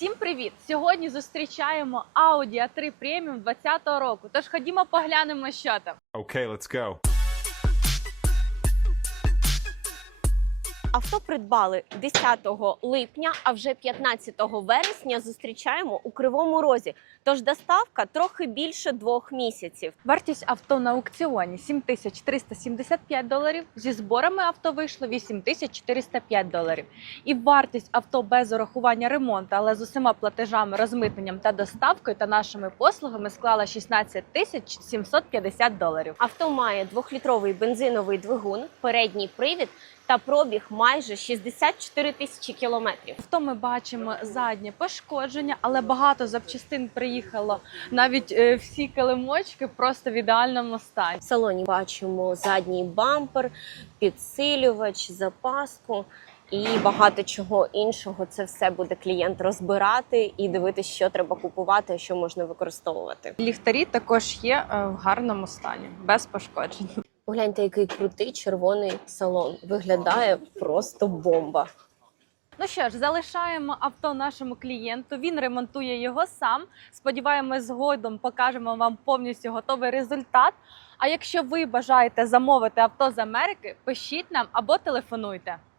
Всім привіт! Сьогодні зустрічаємо Audi A3 Premium 2020 року. Тож ходімо поглянемо, що там. Okay, let's go. Авто придбали 10 липня, а вже 15 вересня зустрічаємо у Кривому Розі. Тож доставка трохи більше двох місяців. Вартість авто на аукціоні 7375 доларів. Зі зборами авто вийшло 8405 доларів. І вартість авто без урахування ремонту, але з усіма платежами, розмитненням та доставкою та нашими послугами склала 16 тисяч 750 доларів. Авто має двохлітровий бензиновий двигун, передній привід та пробіг майже 64 тисячі кілометрів. Авто ми бачимо заднє пошкодження, але багато запчастин приїхало. Навіть е, всі килимочки просто в ідеальному стані. В салоні бачимо задній бампер, підсилювач, запаску. І багато чого іншого це все буде клієнт розбирати і дивитися, що треба купувати, що можна використовувати. Ліхтарі також є е, в гарному стані, без пошкоджень. Погляньте, який крутий червоний салон. Виглядає просто бомба. Ну що ж, залишаємо авто нашому клієнту. Він ремонтує його сам. Сподіваємось, згодом покажемо вам повністю готовий результат. А якщо ви бажаєте замовити авто з Америки, пишіть нам або телефонуйте.